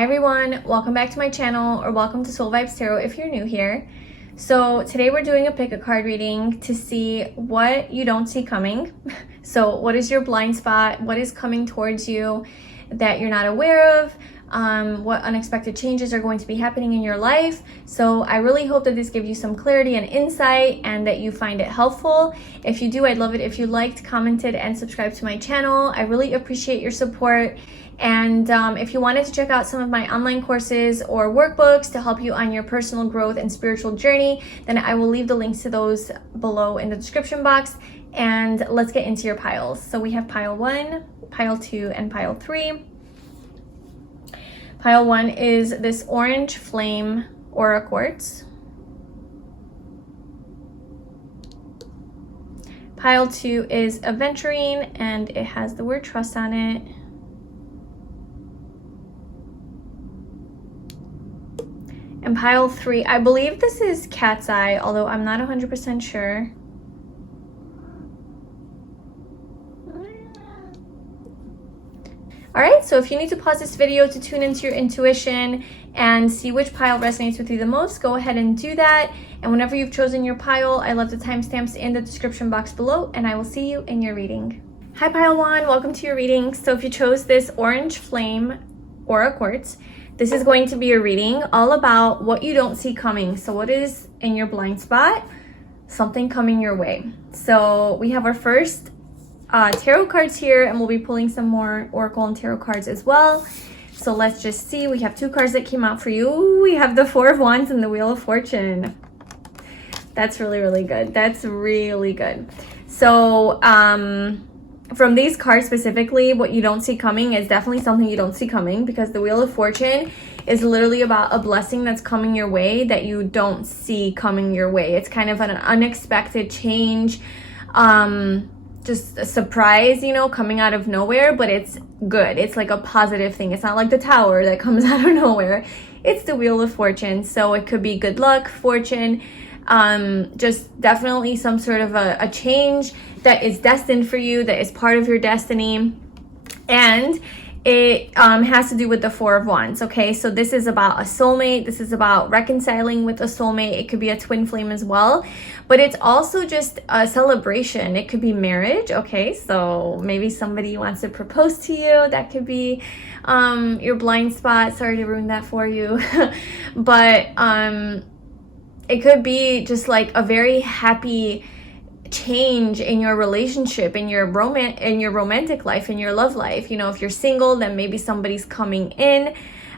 Hi everyone, welcome back to my channel, or welcome to Soul Vibes Tarot if you're new here. So today we're doing a pick a card reading to see what you don't see coming. So what is your blind spot? What is coming towards you that you're not aware of? What unexpected changes are going to be happening in your life. So I really hope that this gives you some clarity and insight and that you find it helpful. If you do, I'd love it if you liked, commented, and subscribed to my channel. I really appreciate your support. And if you wanted to check out some of my online courses or workbooks to help you on your personal growth and spiritual journey, then I will leave the links to those below in the description box. And let's get into your piles. So we have pile 1, pile 2, and pile 3. Pile 1 is this orange flame aura quartz. Pile 2 is aventurine, and it has the word trust on it. And pile 3, I believe this is cat's eye, although I'm not 100% sure. Alright, so if you need to pause this video to tune into your intuition and see which pile resonates with you the most, go ahead and do that. And whenever you've chosen your pile, I left the timestamps in the description box below, and I will see you in your reading. Hi pile 1, welcome to your reading. So if you chose this orange flame aura quartz, this is going to be a reading all about what you don't see coming. So what is in your blind spot? Something coming your way. So we have our first tarot cards here, and we'll be pulling some more oracle and tarot cards as well. So let's just see. We have 2 cards that came out for you. Ooh, we have the 4 of Wands and the Wheel of Fortune. That's really good. That's really good. So from these cards specifically, what you don't see coming is definitely something you don't see coming, because the Wheel of Fortune is literally about a blessing that's coming your way that you don't see coming your way. It's kind of an unexpected change, just a surprise, you know, coming out of nowhere, but it's good. It's like a positive thing. It's not like the Tower that comes out of nowhere. It's the Wheel of Fortune. So it could be good luck, fortune, just definitely some sort of a change that is destined for you, that is part of your destiny. And it has to do with the 4 of Wands. Okay, so this is about a soulmate. This is about reconciling with a soulmate. It could be a twin flame as well, but it's also just a celebration. It could be marriage. Okay, so maybe somebody wants to propose to you. That could be your blind spot. Sorry to ruin that for you. But it could be just like a very happy change in your relationship, in your romantic life, in your love life. You know, if you're single, then maybe somebody's coming in.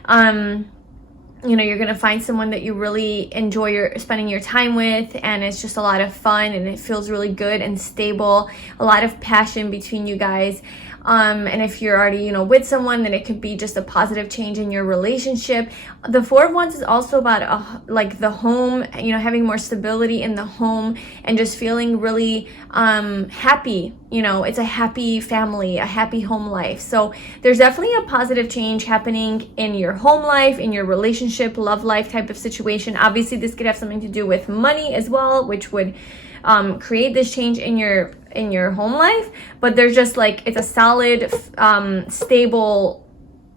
You know, you're gonna find someone that you really enjoy spending your time with, and it's just a lot of fun, and it feels really good and stable. A lot of passion between you guys. And if you're already, you know, with someone, then it could be just a positive change in your relationship. The 4 of Wands is also about like the home, you know, having more stability in the home and just feeling really happy. You know, it's a happy family, a happy home life. So there's definitely a positive change happening in your home life, in your relationship, love life type of situation. Obviously, this could have something to do with money as well, which would create this change in your home life. But there's just like, it's a solid stable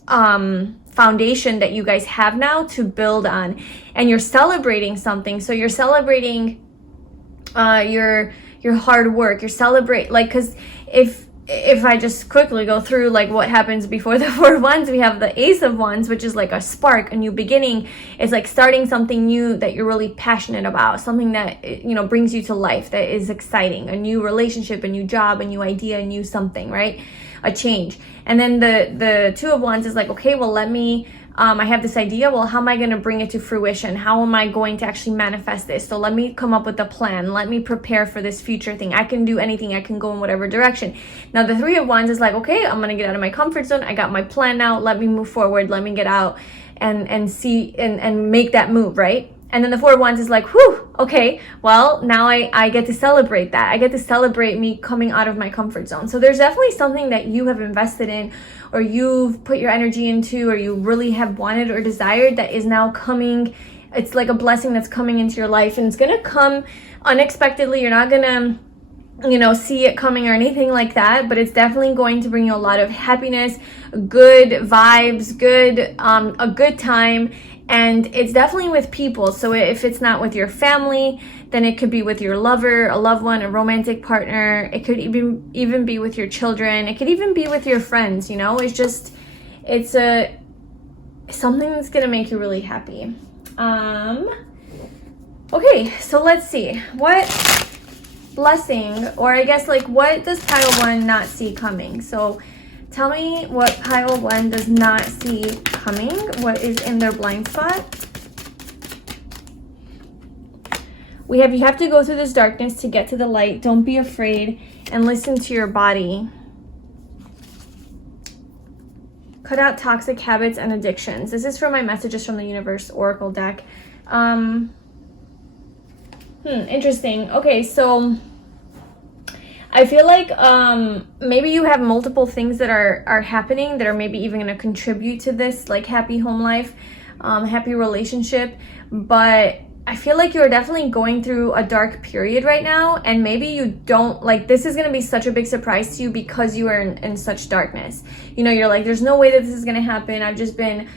foundation that you guys have now to build on, and you're celebrating something. So you're celebrating your hard work. You're celebrate, like, because if I just quickly go through like what happens before the 4 of Wands, we have the Ace of Wands, which is like a spark, a new beginning. It's like starting something new that you're really passionate about, something that, you know, brings you to life, that is exciting, a new relationship, a new job, a new idea, a new something, right? A change. And then the 2 of Wands is like, okay, well, let me I have this idea. Well, how am I going to bring it to fruition? How am I going to actually manifest this? So let me come up with a plan. Let me prepare for this future thing. I can do anything. I can go in whatever direction. Now, the 3 of Wands is like, okay, I'm going to get out of my comfort zone. I got my plan now. Let me move forward. Let me get out and see and make that move, right? And then the 4 of Wands is like, whew, okay, well, now I get to celebrate that. I get to celebrate me coming out of my comfort zone. So there's definitely something that you have invested in, or you've put your energy into, or you really have wanted or desired, that is now coming. It's like a blessing that's coming into your life, and it's going to come unexpectedly. You're not going to you know, see it coming or anything like that, but it's definitely going to bring you a lot of happiness, good vibes, a good time. And it's definitely with people. So if it's not with your family, then it could be with your lover, a loved one, a romantic partner. It could even be with your children. It could even be with your friends, you know. It's something that's gonna make you really happy. Okay, so let's see. What blessing, or I guess like what does pile 1 not see coming? So tell me what pile 1 does not see coming. What is in their blind spot? We have, you have to go through this darkness to get to the light. Don't be afraid and listen to your body. Cut out toxic habits and addictions. This is from my Messages from the Universe Oracle deck. Interesting. Okay, so I feel like maybe you have multiple things that are happening that are maybe even going to contribute to this like happy home life, happy relationship. But I feel like you're definitely going through a dark period right now, and maybe you don't like, this is going to be such a big surprise to you because you are in such darkness. You know, you're like, there's no way that this is going to happen. I've just been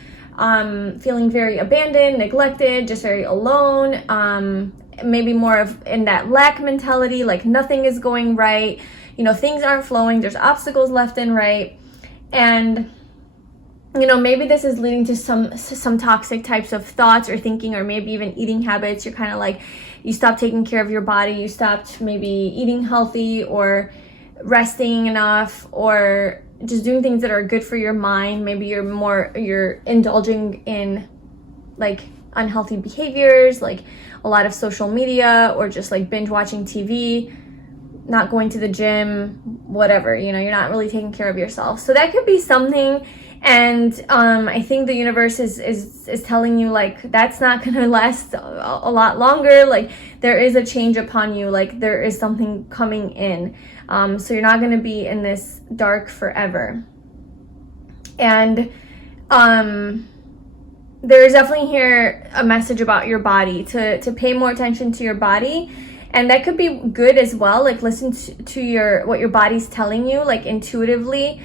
feeling very abandoned, neglected, just very alone. Maybe more of in that lack mentality, like nothing is going right, you know, things aren't flowing, there's obstacles left and right. And you know, maybe this is leading to some toxic types of thoughts or thinking, or maybe even eating habits. You're kind of like, you stopped taking care of your body, you stopped maybe eating healthy or resting enough, or just doing things that are good for your mind. Maybe you're indulging in like unhealthy behaviors, like a lot of social media, or just like binge watching TV, not going to the gym, whatever, you know, you're not really taking care of yourself. So that could be something. And I think the universe is telling you like that's not gonna last a lot longer. Like there is a change upon you, like there is something coming in. So you're not gonna be in this dark forever. And there is definitely here a message about your body, to pay more attention to your body. And that could be good as well, like listen to what your body's telling you, like intuitively.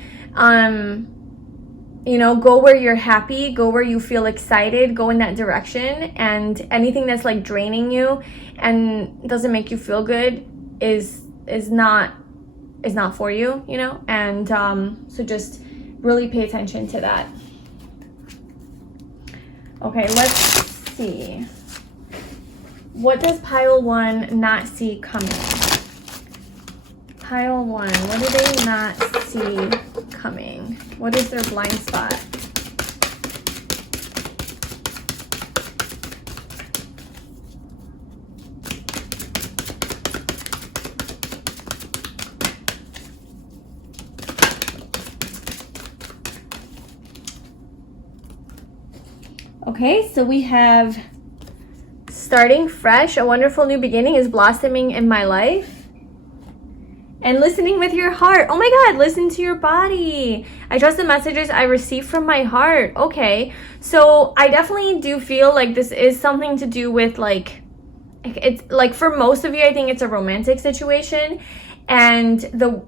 You know, go where you're happy, go where you feel excited, go in that direction. And anything that's like draining you and doesn't make you feel good is not for you, you know. And so just really pay attention to that. Okay, let's see. What does pile 1 not see coming? Pile 1, what do they not see coming? What is their blind spot? Okay, so we have starting fresh, a wonderful new beginning is blossoming in my life. And listening with your heart. Oh my God, listen to your body. I trust the messages I receive from my heart. Okay, so I definitely do feel like this is something to do with like, it's like for most of you, I think it's a romantic situation. And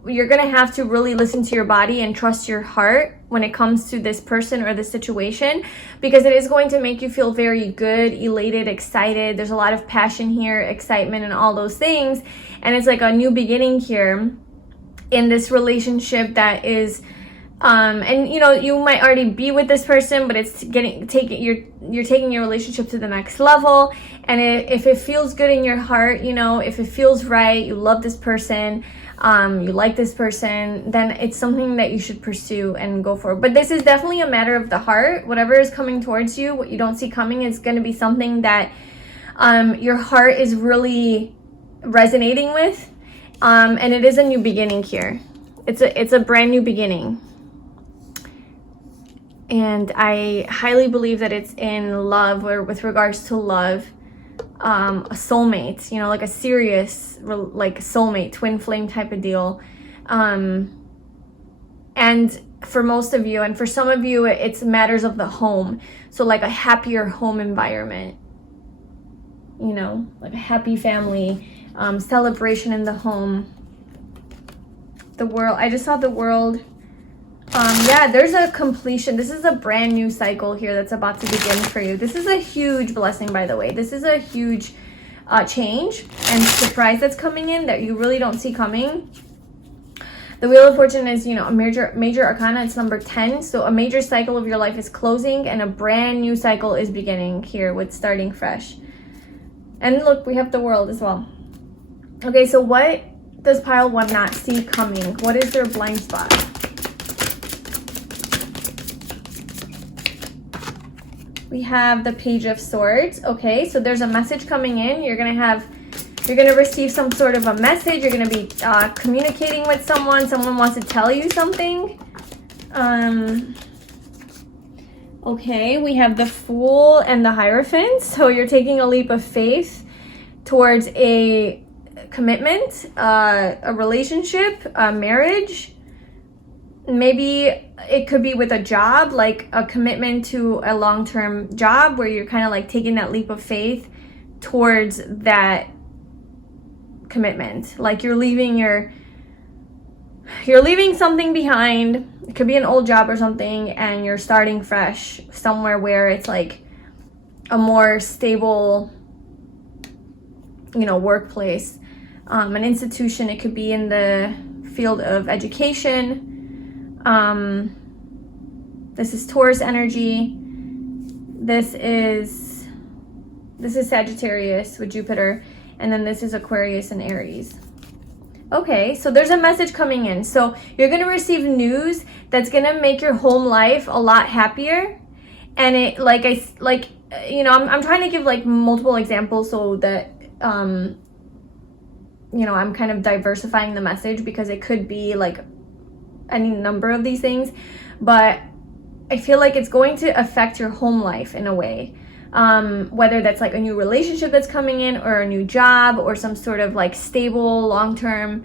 you're gonna have to really listen to your body and trust your heart when it comes to this person or this situation, because it is going to make you feel very good, elated, excited. There's a lot of passion here, excitement, and all those things. And it's like a new beginning here in this relationship that is, and you know, you might already be with this person, but it's you're taking your relationship to the next level. And if it feels good in your heart, you know, if it feels right, you love this person, you like this person, then it's something that you should pursue and go for. But this is definitely a matter of the heart. Whatever is coming towards you, what you don't see coming, is going to be something that your heart is really resonating with, and it is a new beginning here. It's a brand new beginning. And I highly believe that it's in love, or with regards to love, a soulmate, you know, like a serious, like soulmate, twin flame type of deal. And for most of you, and for some of you, it's matters of the home. So like a happier home environment, you know, like a happy family, celebration in the home. The World. I just saw the World. Yeah, there's a completion. This is a brand new cycle here that's about to begin for you. This is a huge blessing, by the way. This is a huge change and surprise that's coming in that you really don't see coming. The Wheel of Fortune is, you know, a major arcana. It's number 10. So a major cycle of your life is closing and a brand new cycle is beginning here with starting fresh. And look, we have the World as well. Okay, so what does pile 1 not see coming? What is their blind spot? We have the Page of Swords. Okay, so there's a message coming in. You're gonna receive some sort of a message. You're gonna be communicating with someone. Someone wants to tell you something. Okay, we have the Fool and the Hierophant. So you're taking a leap of faith towards a commitment, a relationship, a marriage. Maybe it could be with a job, like a commitment to a long-term job where you're kind of like taking that leap of faith towards that commitment. Like you're leaving something behind. It could be an old job or something, and you're starting fresh somewhere where it's like a more stable, you know, workplace, an institution. It could be in the field of education. This is Taurus energy. This is Sagittarius with Jupiter, and then this is Aquarius and Aries. Okay, so there's a message coming in. So you're going to receive news that's going to make your home life a lot happier. And it, you know, I'm trying to give like multiple examples so that, you know, I'm kind of diversifying the message, because it could be like any number of these things, but I feel like it's going to affect your home life in a way, whether that's like a new relationship that's coming in, or a new job, or some sort of like stable long-term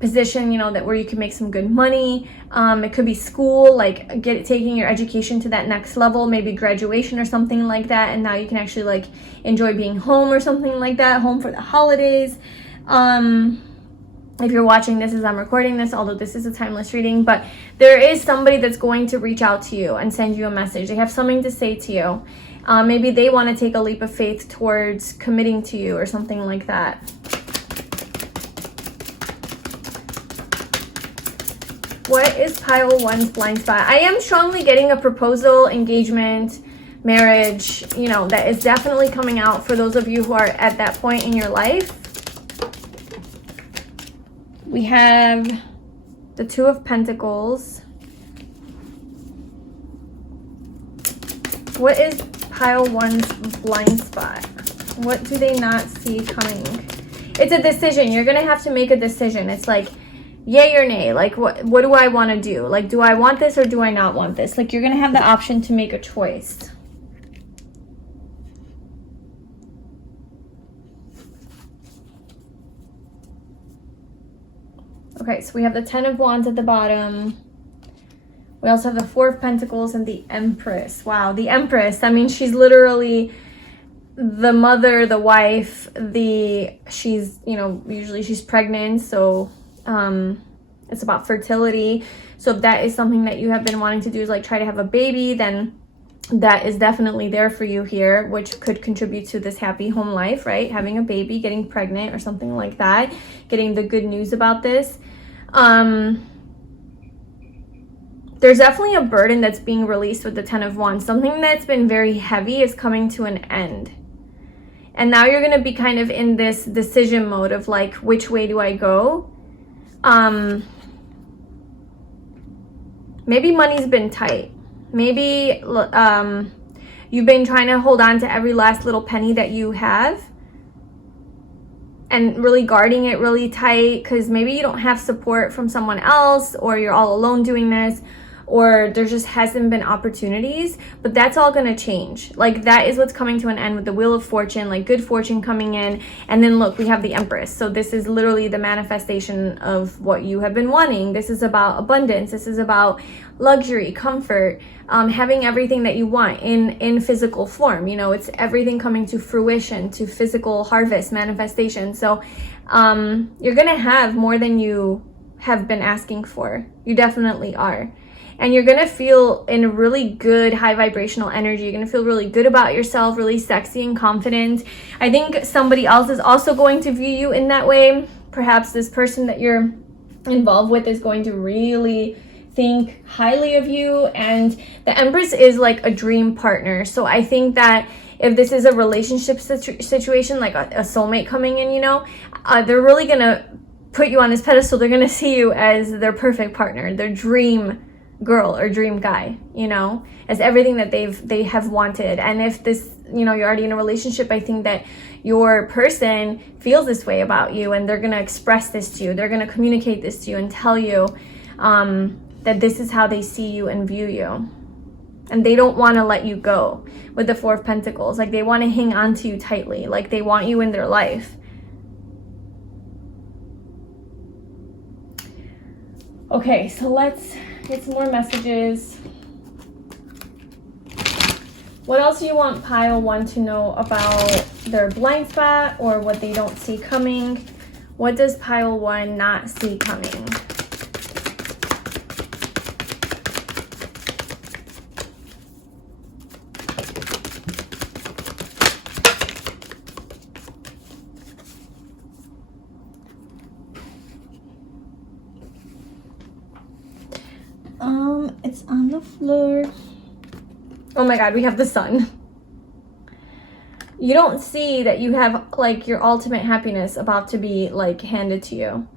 position, you know, that where you can make some good money. It could be school, like taking your education to that next level, maybe graduation or something like that, and now you can actually like enjoy being home or something like that, home for the holidays. If you're watching this as I'm recording this, although this is a timeless reading, but there is somebody that's going to reach out to you and send you a message. They have something to say to you. Maybe they want to take a leap of faith towards committing to you or something like that. What is pile 1's blind spot? I am strongly getting a proposal, engagement, marriage, you know, that is definitely coming out for those of you who are at that point in your life. We have the Two of Pentacles. What is pile 1's blind spot? What do they not see coming? It's a decision. You're going to have to make a decision. It's like yay or nay. Like what do I want to do? Like, do I want this or do I not want this? Like, you're going to have the option to make a choice. Okay, so we have the 10 of Wands at the bottom. We also have the 4 of Pentacles and the Empress. Wow, the Empress. That means she's literally the mother, the wife, she's, you know, usually she's pregnant. So it's about fertility. So if that is something that you have been wanting to do, is like try to have a baby, then that is definitely there for you here, which could contribute to this happy home life, right? Having a baby, getting pregnant or something like that, getting the good news about this. There's definitely a burden that's being released with the 10 of Wands. Something that's been very heavy is coming to an end. And now you're going to be kind of in this decision mode of like, which way do I go? Maybe money's been tight. Maybe you've been trying to hold on to every last little penny that you have and really guarding it really tight, because maybe you don't have support from someone else, or you're all alone doing this, or there just hasn't been opportunities. But that's all going to change. Like, that is what's coming to an end with the Wheel of Fortune, like good fortune coming in. And then look, we have the Empress. So this is literally the manifestation of what you have been wanting. This is about abundance. This is about luxury, comfort, having everything that you want in physical form. You know, it's everything coming to fruition, to physical harvest, manifestation. So you're going to have more than you have been asking for. You definitely are. And you're gonna feel in a really good high vibrational energy. You're gonna feel really good about yourself, really sexy and confident. I think somebody else is also going to view you in that way. Perhaps this person that you're involved with is going to really think highly of you. And the Empress is like a dream partner. So I think that if this is a relationship situation, like a soulmate coming in, you know, they're really gonna put you on this pedestal. They're gonna see you as their perfect partner, their dream girl or dream guy, you know, as everything that they have wanted. And if this, you know, you're already in a relationship, I think that your person feels this way about you, and they're going to express this to you. They're going to communicate this to you and tell you that this is how they see you and view you. And they don't want to let you go with the Four of Pentacles. Like, they want to hang on to you tightly. Like, they want you in their life. Okay, so let's get some more messages. What else do you want pile 1 to know about their blind spot or what they don't see coming? What does pile 1 not see coming? It's on the floor. Oh my God, we have the Sun. You don't see that you have like your ultimate happiness about to be like handed to you.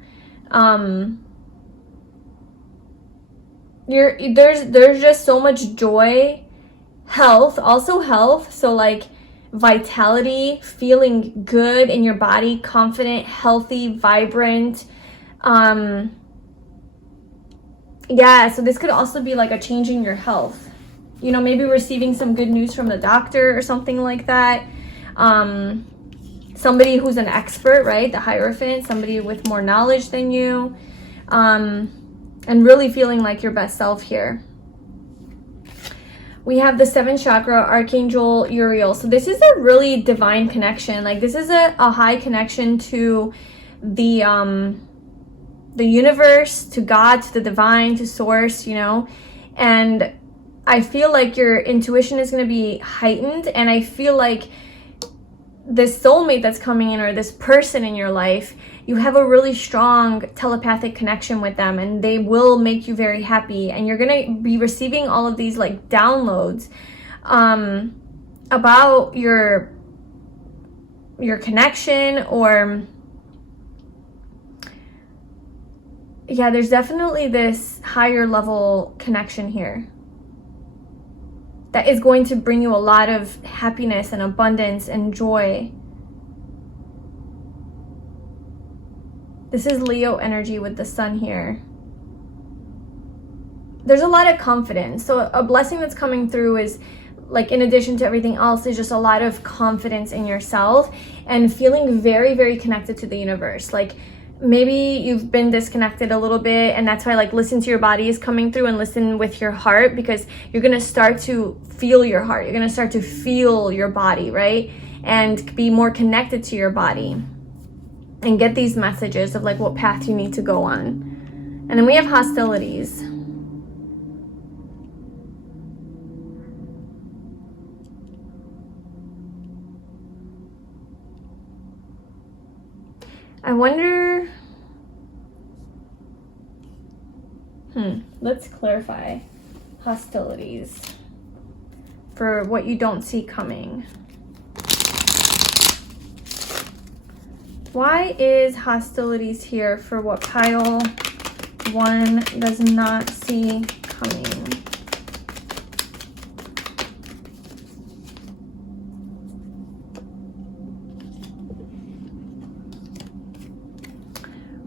There's just so much joy, health, also health. So like vitality, feeling good in your body, confident, healthy, vibrant. Yeah, so this could also be like a change in your health. You know, maybe receiving some good news from the doctor or something like that. Somebody who's an expert, right? The Hierophant, somebody with more knowledge than you. And really feeling like your best self here. We have the 7th chakra, Archangel Uriel. So this is a really divine connection. Like, this is a high connection to the universe, to God, to the divine, to source, you know. And I feel like your intuition is going to be heightened. And I feel like this soulmate that's coming in, or this person in your life, you have a really strong telepathic connection with them, and they will make you very happy. And you're going to be receiving all of these like downloads about your connection, or yeah, there's definitely this higher level connection here that is going to bring you a lot of happiness and abundance and joy. This is Leo energy with the Sun here. There's a lot of confidence. So a blessing that's coming through is, like, in addition to everything else, is just a lot of confidence in yourself and feeling very, very connected to the universe. Like, maybe you've been disconnected a little bit, and that's why, like, listen to your body is coming through, and listen with your heart, because you're going to start to feel your heart. You're going to start to feel your body, right? And be more connected to your body and get these messages of like what path you need to go on. And then we have hostilities. I wonder, let's clarify hostilities for what you don't see coming. Why is hostilities here for what pile 1 does not see coming?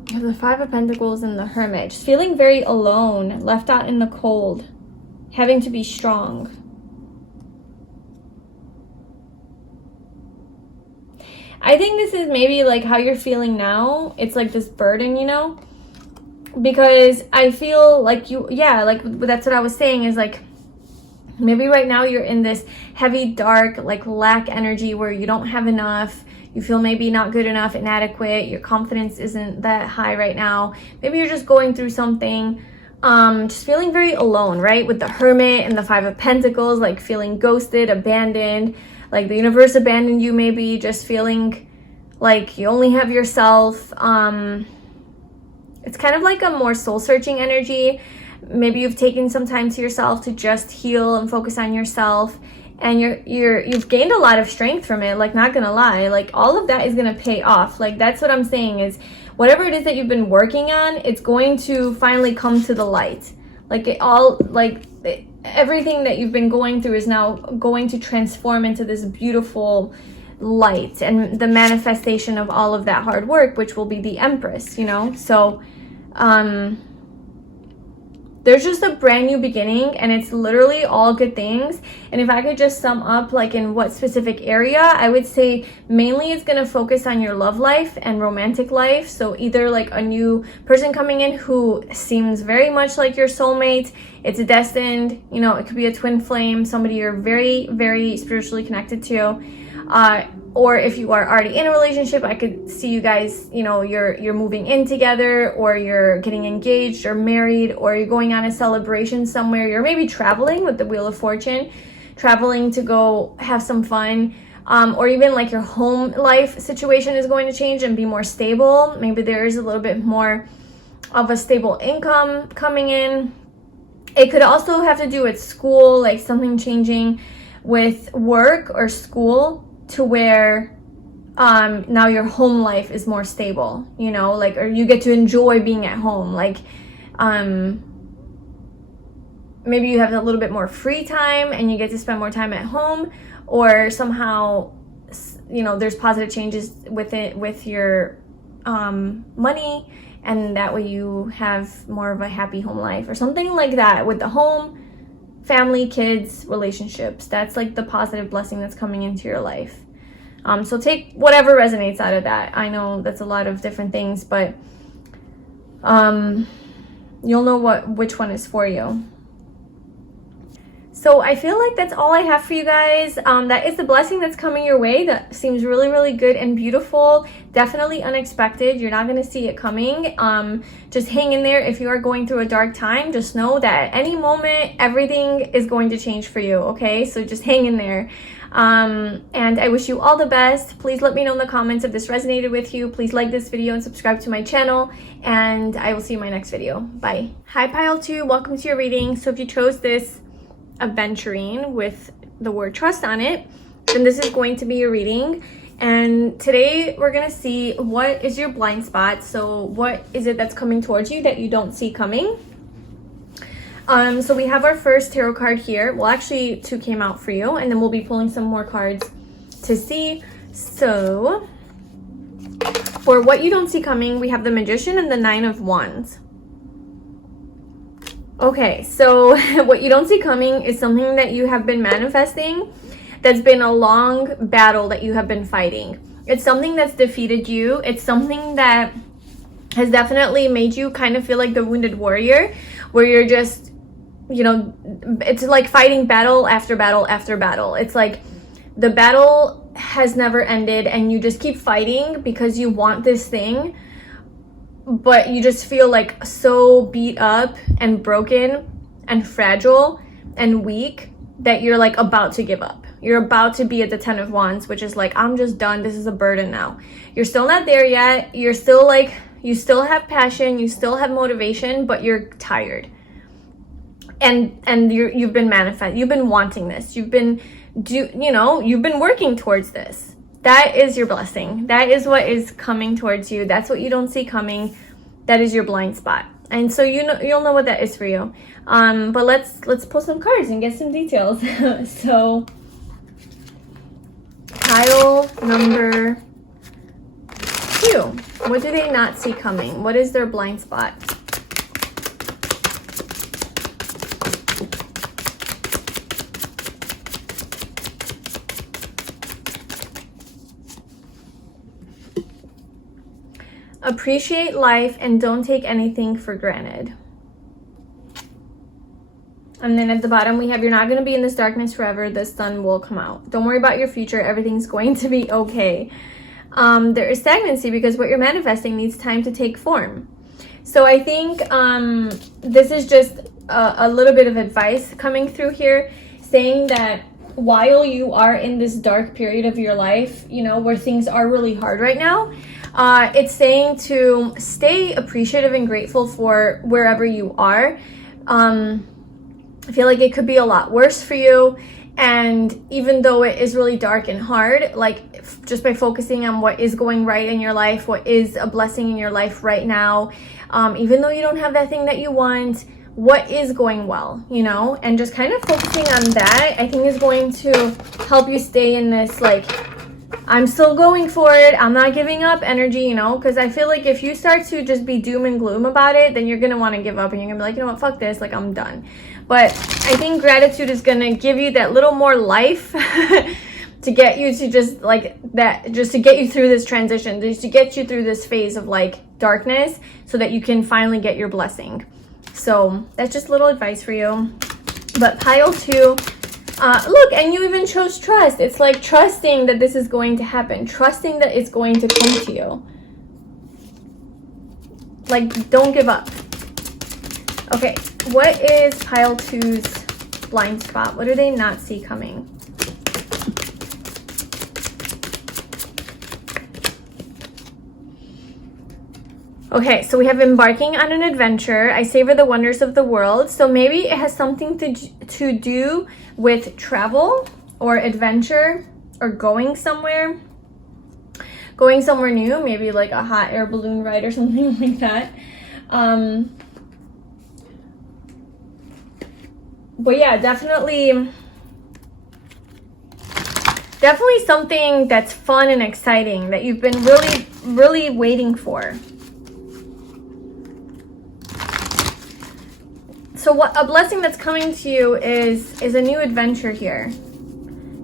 We have the 5 of Pentacles and the Hermit. Just feeling very alone, left out in the cold, having to be strong. I think this is maybe like how you're feeling now. It's like this burden, you know, because I feel like you, yeah, like that's what I was saying, is like Maybe right now you're in this heavy, dark, like lack energy where you don't have enough. You feel maybe not good enough, inadequate. Your confidence isn't that high right now. Maybe you're just going through something, just feeling very alone, right? With the Hermit and the Five of Pentacles, like feeling ghosted, abandoned, like the universe abandoned you, maybe just feeling like you only have yourself. It's kind of like a more soul-searching energy. Maybe you've taken some time to yourself to just heal and focus on yourself, and you've gained a lot of strength from it. Like, not gonna lie, like all of that is gonna pay off. Like, that's what I'm saying, is whatever it is that you've been working on, it's going to finally come to the light. Like, everything that you've been going through is now going to transform into this beautiful light and the manifestation of all of that hard work, which will be the Empress, you know? So there's just a brand new beginning, and it's literally all good things. And if I could just sum up, like, in what specific area, I would say mainly it's going to focus on your love life and romantic life. So either like a new person coming in who seems very much like your soulmate, it's destined, you know, it could be a twin flame, somebody you're very, very spiritually connected to. Or if you are already in a relationship, I could see you guys, you know, you're moving in together, or you're getting engaged or married, or you're going on a celebration somewhere. You're maybe traveling with the Wheel of Fortune, traveling to go have some fun. Or even like your home life situation is going to change and be more stable. Maybe there is a little bit more of a stable income coming in. It could also have to do with school, like something changing with work or school, to where now your home life is more stable, you know, like, or you get to enjoy being at home. Like, maybe you have a little bit more free time and you get to spend more time at home, or somehow, you know, there's positive changes with it, with your money, and that way you have more of a happy home life or something like that with the home, family, kids, relationships. That's like the positive blessing that's coming into your life. So take whatever resonates out of that. I know that's a lot of different things, but you'll know which one is for you. So I feel like that's all I have for you guys. That is the blessing that's coming your way. That seems really, really good and beautiful. Definitely unexpected. You're not going to see it coming. Just hang in there. If you are going through a dark time, just know that at any moment, everything is going to change for you, okay? So just hang in there. And I wish you all the best. Please let me know in the comments if this resonated with you. Please like this video and subscribe to my channel, and I will see you in my next video. Bye. Hi, Pile 2. Welcome to your reading. So if you chose this aventurine with the word trust on it, then this is going to be your reading. And today we're gonna see what is your blind spot. So what is it that's coming towards you that you don't see coming? So we have our first tarot card here. Well, actually 2 came out for you, and then we'll be pulling some more cards to see. So for what you don't see coming, we have the Magician and the 9 of Wands. Okay, so what you don't see coming is something that you have been manifesting, that's been a long battle that you have been fighting. It's something that's defeated you. It's something that has definitely made you kind of feel like the wounded warrior, where you're just, you know, it's like fighting battle after battle after battle. It's like the battle has never ended, and you just keep fighting because you want this thing, but you just feel like so beat up and broken and fragile and weak that you're like about to give up. You're about to be at the 10 of Wands, which is like, I'm just done. This is a burden now. You're still not there yet. You're still like, you still have passion, you still have motivation, but you're tired. And you've been you've been wanting this. You've been you've been working towards this. That is your blessing. That is what is coming towards you. That's what you don't see coming. That is your blind spot. And so you'll know what that is for you. But let's pull some cards and get some details. So pile number 2. What do they not see coming? What is their blind spot? Appreciate life and don't take anything for granted. And then at the bottom, we have, you're not going to be in this darkness forever. The sun will come out. Don't worry about your future. Everything's going to be okay. There is stagnancy because what you're manifesting needs time to take form. So I think this is just a little bit of advice coming through here, saying that while you are in this dark period of your life, you know, where things are really hard right now, it's saying to stay appreciative and grateful for wherever you are. I feel like it could be a lot worse for you. And even though it is really dark and hard, like just by focusing on what is going right in your life, what is a blessing in your life right now, even though you don't have that thing that you want, what is going well, you know, and just kind of focusing on that, I think is going to help you stay in this, like, I'm still going for it, I'm not giving up energy, you know, because I feel like if you start to just be doom and gloom about it, then you're going to want to give up and you're going to be like, you know what, fuck this, like, I'm done. But I think gratitude is going to give you that little more life to get you to just like that, just to get you through this transition, just to get you through this phase of like darkness so that you can finally get your blessing. So that's just a little advice for you. But pile 2, look, and you even chose trust. It's like trusting that this is going to happen, trusting that it's going to come to you. Like, don't give up. Okay, what is pile 2's blind spot? What do they not see coming? Okay, so we have embarking on an adventure. I savor the wonders of the world. So maybe it has something to do with travel or adventure or going somewhere new, maybe like a hot air balloon ride or something like that. But yeah, definitely something that's fun and exciting that you've been really waiting for. So what a blessing that's coming to you is a new adventure here.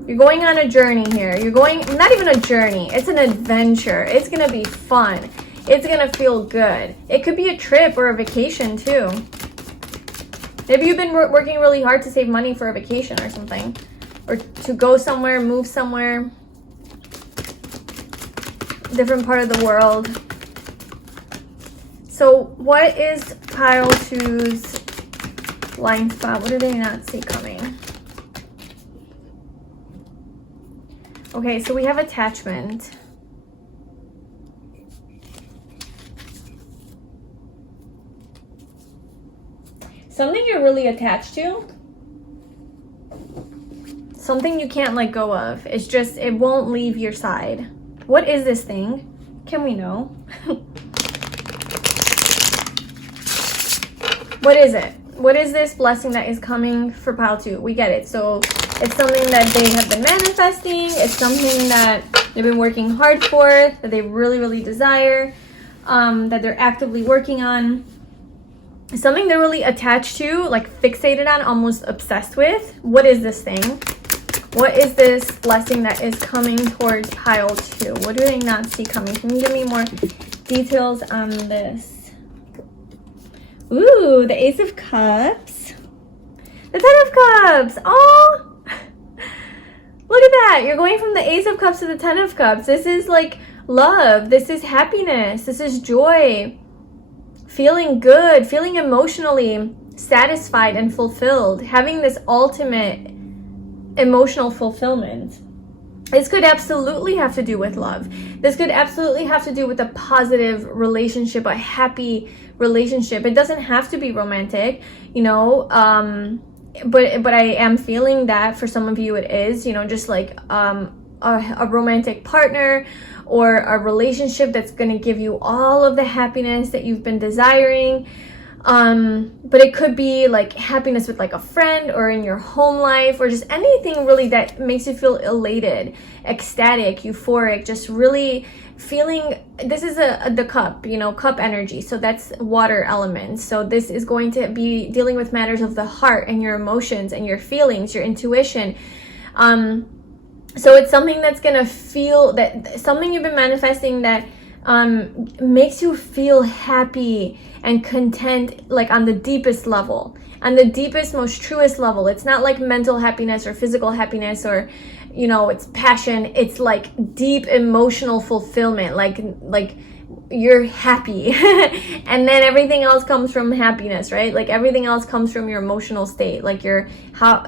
You're going on a journey here. You're going, not even a journey, it's an adventure. It's gonna be fun. It's gonna feel good. It could be a trip or a vacation too. Maybe you've been working really hard to save money for a vacation or something, or to go somewhere, move somewhere, different part of the world. So what is pile 2's blind spot? What do they not see coming? Okay, so we have attachment. Something you're really attached to. Something you can't let go of. It's just, it won't leave your side. What is this thing? Can we know? What is it? What is this blessing that is coming for pile 2? We get it. So it's something that they have been manifesting. It's something that they've been working hard for, that they really desire, that they're actively working on. Something they're really attached to, like fixated on, almost obsessed with. What is this thing? What is this blessing that is coming towards pile 2? What do they not see coming? Can you give me more details on this? Ooh, the Ace of Cups. The Ten of Cups. Oh, look at that. You're going from the Ace of Cups to the Ten of Cups. This is like love. This is happiness. This is joy. Feeling good, feeling emotionally satisfied and fulfilled, having this ultimate emotional fulfillment. This could absolutely have to do with love. This could absolutely have to do with a positive relationship, a happy relationship. It doesn't have to be romantic, you know, but I am feeling that for some of you it is, you know, just like a romantic partner or a relationship that's going to give you all of the happiness that you've been desiring. But it could be like happiness with like a friend or in your home life, or just anything really that makes you feel elated, ecstatic, euphoric, just really feeling. This is the cup, you know, cup energy. So that's water element. So this is going to be dealing with matters of the heart and your emotions and your feelings, your intuition. So it's something that's gonna feel, that something you've been manifesting that makes you feel happy and content, like on the deepest level. on the deepest, most truest level. It's not like mental happiness or physical happiness or, you know, it's passion. It's like deep emotional fulfillment, like you're happy. And then everything else comes from happiness, right? Like everything else comes from your emotional state, like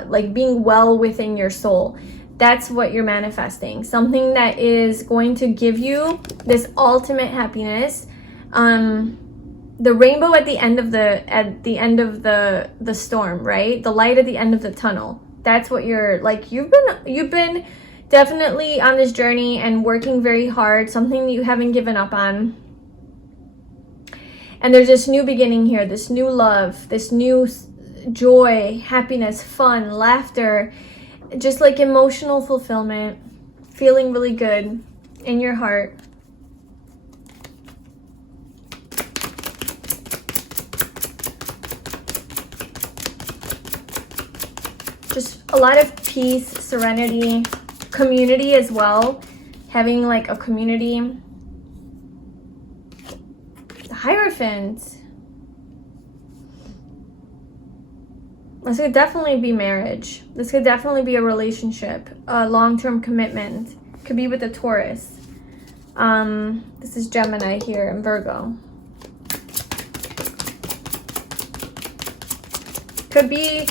like being well within your soul. That's what you're manifesting. Something that is going to give you this ultimate happiness. The rainbow at the end of the storm, right? The light at the end of the tunnel. That's what you're like. You've been definitely on this journey and working very hard, something that you haven't given up on. And there's this new beginning here, this new love, this new joy, happiness, fun, laughter, just like emotional fulfillment, feeling really good in your heart. Just a lot of peace, serenity, community as well. Having like a community. The Hierophant. This could definitely be marriage. This could definitely be a relationship, a long-term commitment. Could be with a Taurus. This is Gemini here and Virgo. Could be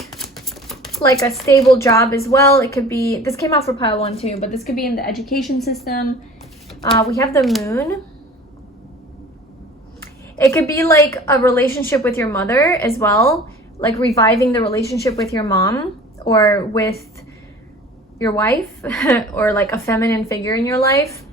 like a stable job as well. It could be, this came out for pile 1 too, but this could be in the education system. We have the moon. It could be like a relationship with your mother as well, like reviving the relationship with your mom or with your wife or like a feminine figure in your life.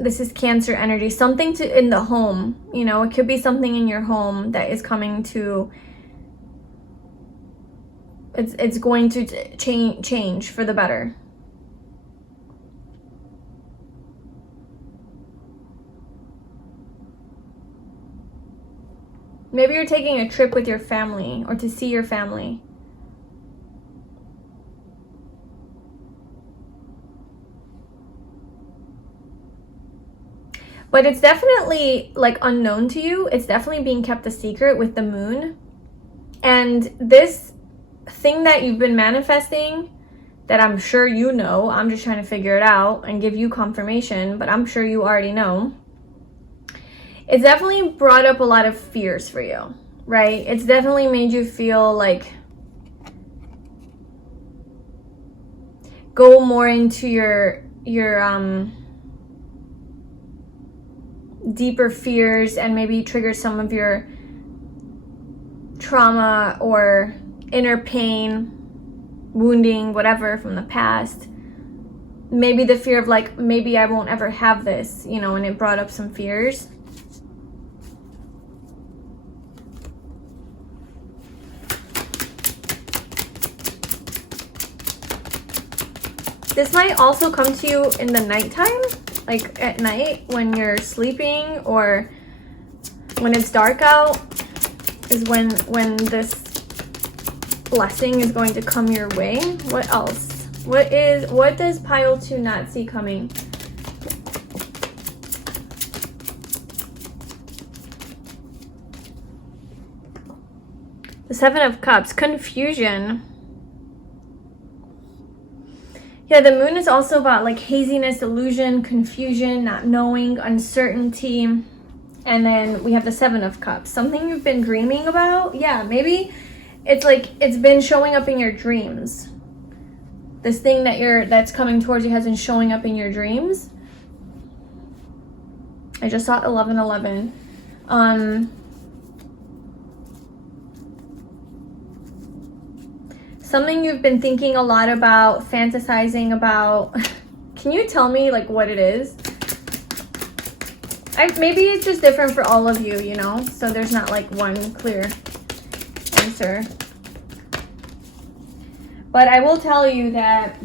This is Cancer energy, something in the home, you know, it could be something in your home that is coming to, it's going to change for the better. Maybe you're taking a trip with your family or to see your family. But it's definitely like unknown to you. It's definitely being kept a secret with the moon. And this thing that you've been manifesting, that I'm sure you know, I'm just trying to figure it out and give you confirmation, but I'm sure you already know. It's definitely brought up a lot of fears for you, right? It's definitely made you feel like go more into your deeper fears and maybe trigger some of your trauma or inner pain, wounding, whatever from the past. Maybe the fear of like, maybe I won't ever have this, you know, and it brought up some fears. This might also come to you in the nighttime, like at night when you're sleeping or when it's dark out is when this blessing is going to come your way. What else? What does pile 2 not see coming? The 7 of Cups, confusion. Yeah, the moon is also about like haziness, illusion, confusion, not knowing, uncertainty. And then we have the 7 of Cups, something you've been dreaming about. Yeah, maybe it's like it's been showing up in your dreams. This thing that's coming towards you has been showing up in your dreams. I just saw 1111. Something you've been thinking a lot about, fantasizing about. Can you tell me like what it is? Maybe it's just different for all of you, you know? So there's not like one clear answer. But I will tell you that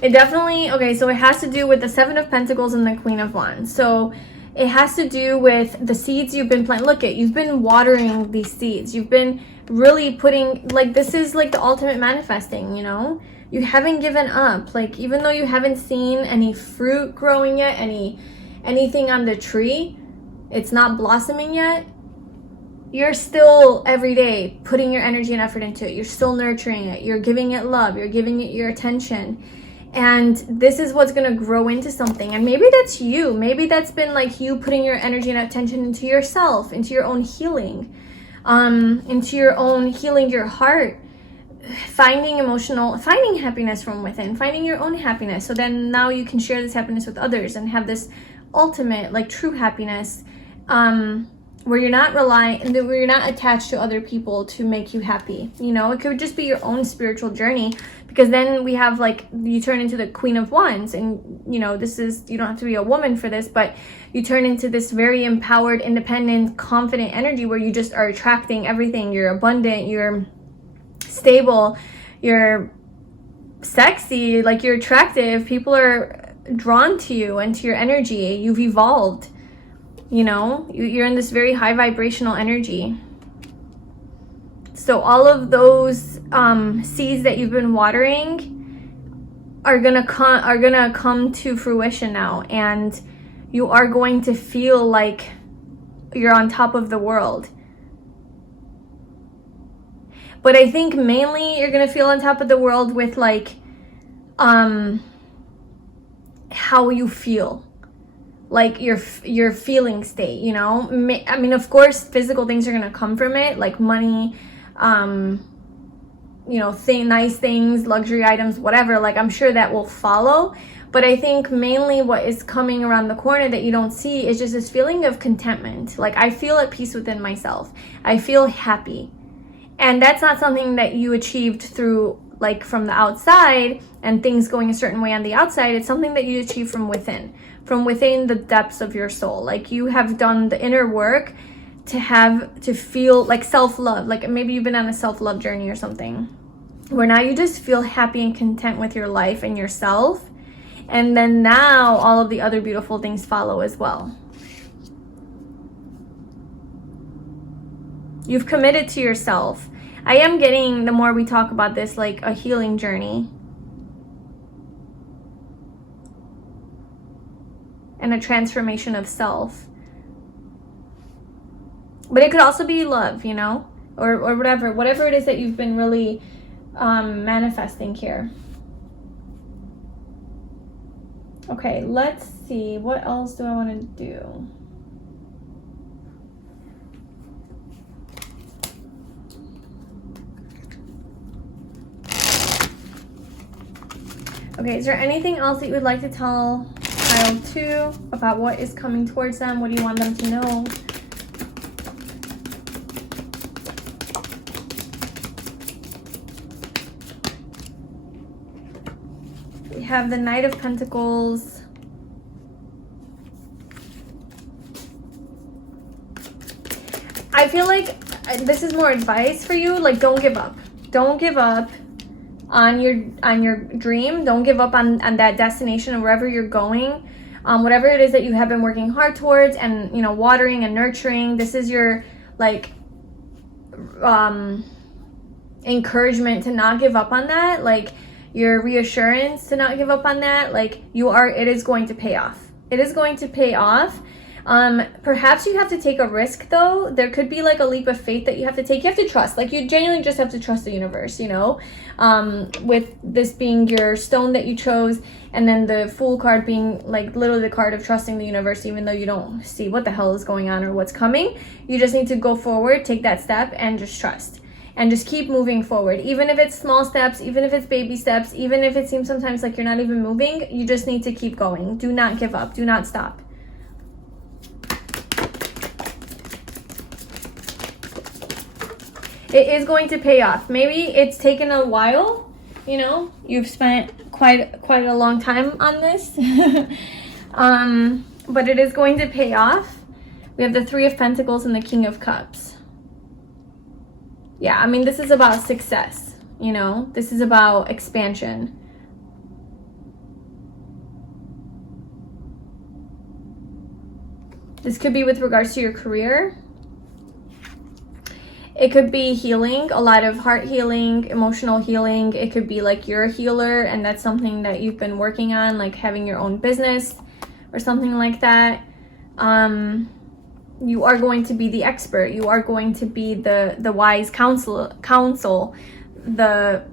it definitely, okay, so it has to do with the 7 of Pentacles and the Queen of Wands. So it has to do with the seeds you've been planting. Look, you've been watering these seeds. You've been really putting, like, this is like the ultimate manifesting, you know? You haven't given up. Like, even though you haven't seen any fruit growing yet, anything on the tree, it's not blossoming yet, you're still every day putting your energy and effort into it. You're still nurturing it. You're giving it love. You're giving it your attention. And this is what's going to grow into something. And maybe that's you. Maybe that's been like you putting your energy and attention into yourself, into your own healing, into your own healing your heart, finding happiness from within, finding your own happiness. So then now you can share this happiness with others and have this ultimate, like, true happiness, where you're not where you're not attached to other people to make you happy. You know, it could just be your own spiritual journey, because then we have, like, you turn into the Queen of Wands, and, you know, this is, you don't have to be a woman for this, but you turn into this very empowered, independent, confident energy where you just are attracting everything. You're abundant, you're stable, you're sexy, like, you're attractive. People are drawn to you and to your energy. You've evolved. You know, you're in this very high vibrational energy. So all of those seeds that you've been watering are gonna come to fruition now, and you are going to feel like you're on top of the world. But I think mainly you're gonna feel on top of the world with, like, how you feel. Like your feeling state, you know? I mean, of course, physical things are gonna come from it, like money, you know, nice things, luxury items, whatever. Like, I'm sure that will follow. But I think mainly what is coming around the corner that you don't see is just this feeling of contentment. Like, I feel at peace within myself. I feel happy. And that's not something that you achieved through, like, from the outside and things going a certain way on the outside. It's something that you achieve from within the depths of your soul. Like, you have done the inner work to feel like self-love. Like, maybe you've been on a self-love journey or something, where now you just feel happy and content with your life and yourself. And then now all of the other beautiful things follow as well. You've committed to yourself. I am getting, the more we talk about this, like a healing journey and a transformation of self. But it could also be love, you know, or whatever it is that you've been really manifesting here. Okay, let's see. What else do I want to do? Okay, is there anything else that you would like to tell pile 2 about what is coming towards them? What do you want them to know? We have the Knight of Pentacles. I feel like this is more advice for you. Like, don't give up. Don't give up on your dream. Don't give up on that destination or wherever you're going. Whatever it is that you have been working hard towards and, you know, watering and nurturing. This is your, like, encouragement to not give up on that. Like, your reassurance to not give up on that. Like, it is going to pay off. It is going to pay off. Perhaps you have to take a risk, though. There could be, like, a leap of faith that you have to take. You have to trust. Like, you genuinely just have to trust the universe, you know? With this being your stone that you chose, and then the Fool card being, like, literally the card of trusting the universe, even though you don't see what the hell is going on or what's coming. You just need to go forward, take that step, and just trust. And just keep moving forward. Even if it's small steps, even if it's baby steps, even if it seems sometimes like you're not even moving, you just need to keep going. Do not give up. Do not stop. It is going to pay off. Maybe it's taken a while, you know, you've spent quite a long time on this, but it is going to pay off. We have the Three of Pentacles and the King of Cups. Yeah, I mean, this is about success, you know, this is about expansion. This could be with regards to your career. It could be healing, a lot of heart healing, emotional healing. It could be like you're a healer and that's something that you've been working on, like having your own business or something like that. you are going to be the expert. You are going to be the wise counsel, the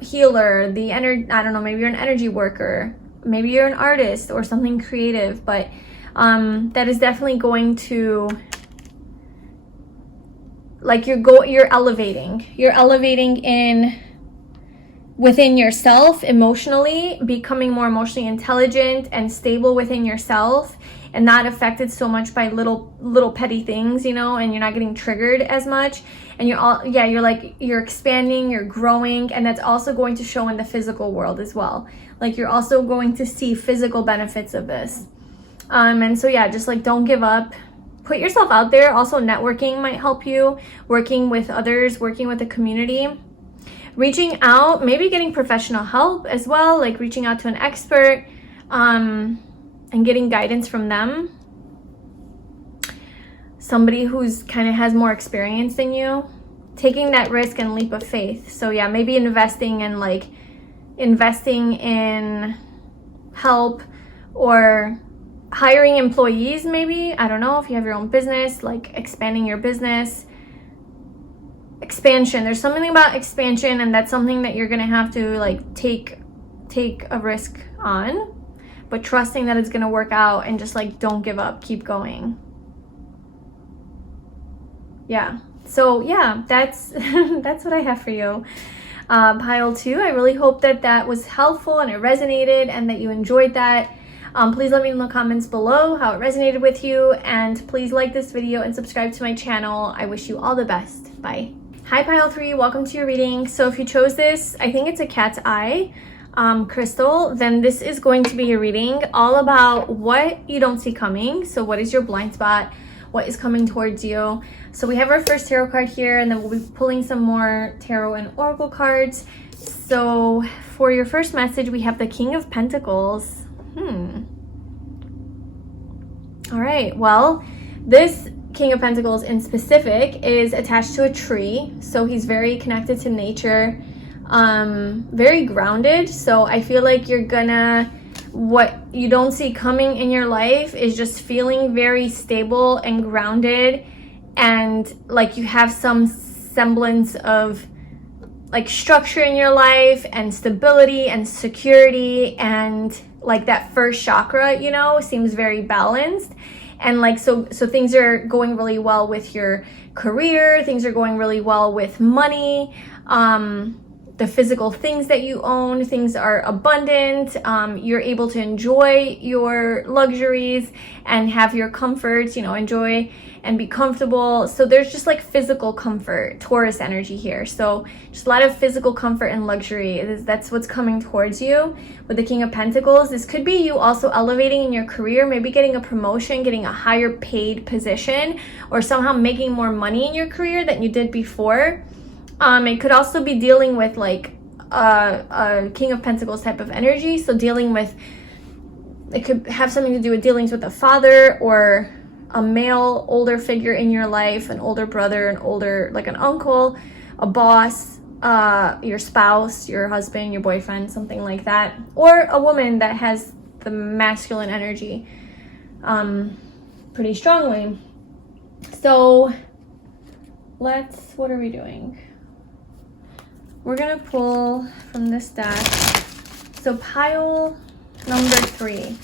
healer, the I don't know, maybe you're an energy worker, maybe you're an artist or something creative, but that is definitely going to, like, you're elevating in within yourself emotionally, becoming more emotionally intelligent and stable within yourself, and not affected so much by little petty things, you know, and you're not getting triggered as much. And you're expanding, you're growing, and that's also going to show in the physical world as well. Like, you're also going to see physical benefits of this. And so yeah, just like, don't give up. Put yourself out there. Also, networking might help you, working with others, working with the community, reaching out, maybe getting professional help as well, like reaching out to an expert, and getting guidance from them. Somebody who's kind of has more experience than you, taking that risk and leap of faith. So yeah, maybe investing in help, or hiring employees, maybe. I don't know, if you have your own business, like expanding your business. Expansion, there's something about expansion, and that's something that you're gonna have to like take a risk on, but trusting that it's gonna work out, and just like, don't give up, keep going. Yeah, so yeah, that's that's what I have for you, pile 2. I really hope that was helpful and it resonated, and that you enjoyed that. Please let me know in the comments below how it resonated with you, and please like this video and subscribe to my channel. I wish you all the best. Bye. Hi pile 3, welcome to your reading. So if you chose this, I think it's a cat's eye crystal, then this is going to be your reading all about what you don't see coming. So what is your blind spot? What is coming towards you? So we have our first tarot card here, and then we'll be pulling some more tarot and oracle cards. So for your first message, we have the King of Pentacles. All right, well, this King of Pentacles in specific is attached to a tree, so he's very connected to nature, very grounded. So I feel like what you don't see coming in your life is just feeling very stable and grounded, and like you have some semblance of like structure in your life, and stability and security, and like that first chakra, you know, seems very balanced. And like, so things are going really well with your career, things are going really well with money, the physical things that you own, things are abundant, you're able to enjoy your luxuries and have your comforts, you know, enjoy and be comfortable. So there's just like physical comfort, Taurus energy here. So just a lot of physical comfort and luxury. That's what's coming towards you with the King of Pentacles. This could be you also elevating in your career, maybe getting a promotion, getting a higher paid position, or somehow making more money in your career than you did before. It could also be dealing with like a King of Pentacles type of energy. So dealing with, it could have something to do with dealings with a father or a male older figure in your life, an older brother, like an uncle, a boss, your spouse, your husband, your boyfriend, something like that. Or a woman that has the masculine energy pretty strongly. So what are we doing? We're gonna pull from this deck. So pile number 3.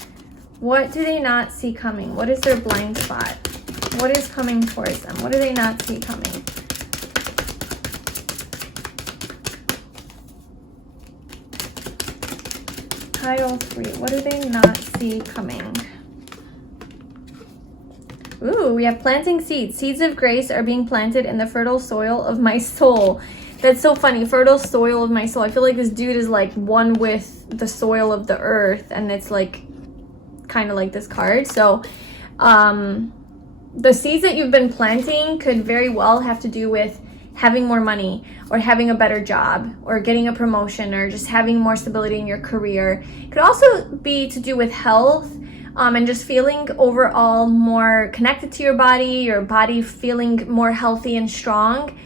What do they not see coming? What is their blind spot? What is coming towards them? What do they not see coming? Pile 3. What do they not see coming? Ooh, we have planting seeds. Seeds of grace are being planted in the fertile soil of my soul. That's so funny. Fertile soil of my soul. I feel like this dude is like one with the soil of the earth, and it's like kind of like this card. So the seeds that you've been planting could very well have to do with having more money, or having a better job, or getting a promotion, or just having more stability in your career. It could also be to do with health, and just feeling overall more connected to your body feeling more healthy and strong.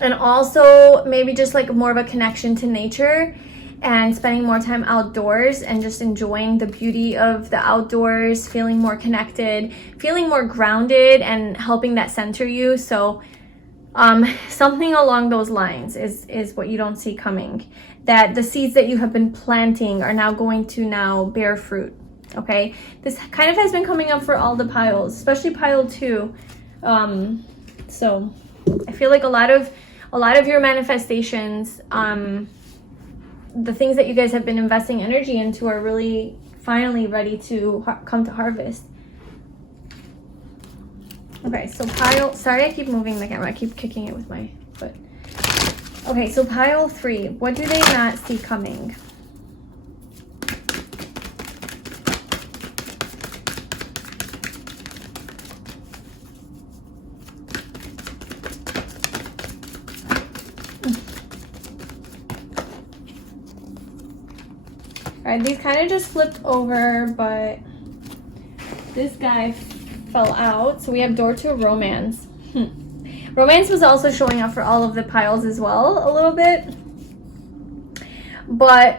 And also maybe just like more of a connection to nature. and spending more time outdoors and just enjoying the beauty of the outdoors, feeling more connected, feeling more grounded, and helping that center you. So something along those lines is what you don't see coming. That the seeds that you have been planting are now going to now bear fruit. Okay, this kind of has been coming up for all the piles, especially pile 2. So I feel like a lot of your manifestations, the things that you guys have been investing energy into are really finally ready to come to harvest. Okay, so pile, sorry I keep moving the camera, I keep kicking it with my foot. Okay, so pile 3, what do they not see coming? Alright, these kind of just flipped over, but this guy fell out. So we have door to romance. Romance was also showing up for all of the piles as well, a little bit. But,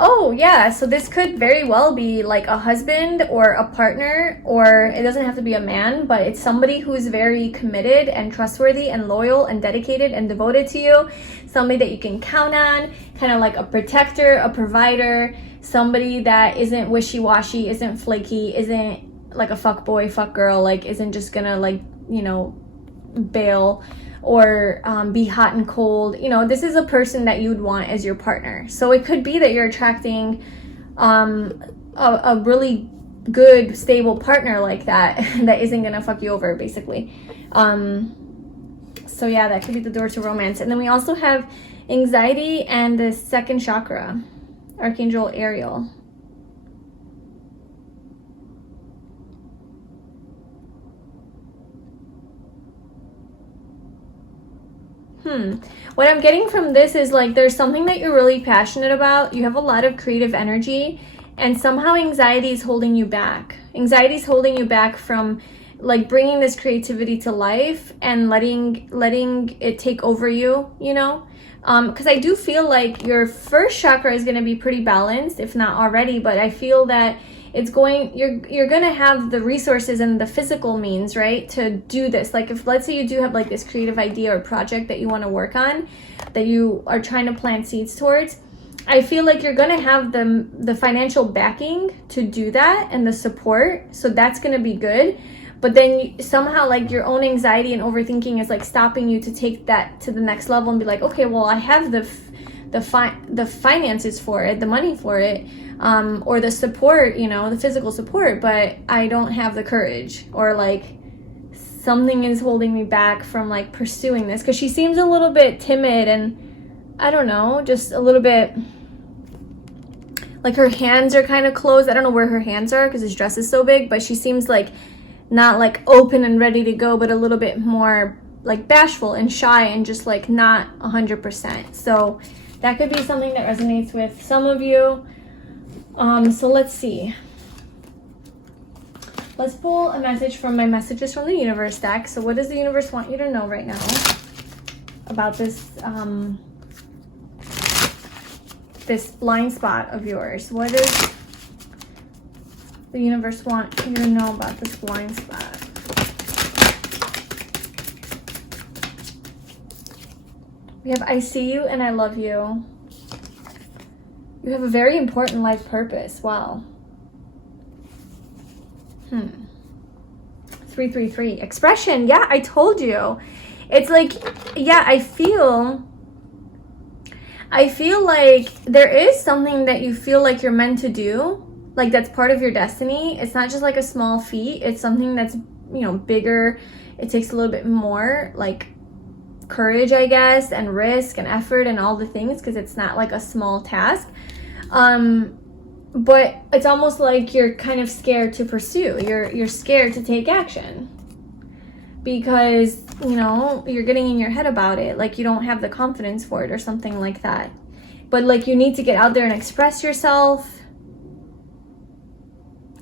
oh yeah, so this could very well be like a husband or a partner, or it doesn't have to be a man, but it's somebody who's very committed and trustworthy and loyal and dedicated and devoted to you. Somebody that you can count on, kind of like a protector, a provider, somebody that isn't wishy-washy, isn't flaky, isn't like a fuck boy, fuck girl, like isn't just gonna like, you know, bail or be hot and cold. You know, this is a person that you'd want as your partner. So it could be that you're attracting a really good, stable partner like that that isn't gonna fuck you over, basically. So yeah, that could be the door to romance. And then we also have anxiety and the second chakra, Archangel Ariel. What I'm getting from this is like there's something that you're really passionate about. You have a lot of creative energy, and somehow anxiety is holding you back. Anxiety is holding you back from like bringing this creativity to life and letting it take over you, you know? Because I do feel like your first chakra is going to be pretty balanced, if not already, but I feel that it's going, you're going to have the resources and the physical means, right, to do this. Like if, let's say you do have like this creative idea or project that you want to work on, that you are trying to plant seeds towards, I feel like you're going to have the financial backing to do that and the support. So that's going to be good. But then somehow like your own anxiety and overthinking is like stopping you to take that to the next level and be like, okay, well, I have the finances for it, the money for it, or the support, you know, the physical support, but I don't have the courage, or like something is holding me back from like pursuing this. Because she seems a little bit timid and I don't know, just a little bit like her hands are kind of closed. I don't know where her hands are because this dress is so big, but she seems like not like open and ready to go, but a little bit more like bashful and shy and just like not 100%. So that could be something that resonates with some of you. So let's see. Let's pull a message from my messages from the universe deck. So what does the universe want you to know right now about this this blind spot of yours? What does the universe want you to know about this blind spot? We have I see you and I love you. You have a very important life purpose. Wow. 333 expression. Yeah, I told you. It's like, yeah, I feel like there is something that you feel like you're meant to do, like that's part of your destiny. It's not just like a small feat. It's something that's, you know, bigger. It takes a little bit more like courage, I guess, and risk and effort and all the things, because it's not like a small task. But it's almost like you're kind of scared to pursue. You're scared to take action because, you know, you're getting in your head about it. Like you don't have the confidence for it or something like that. But like you need to get out there and express yourself,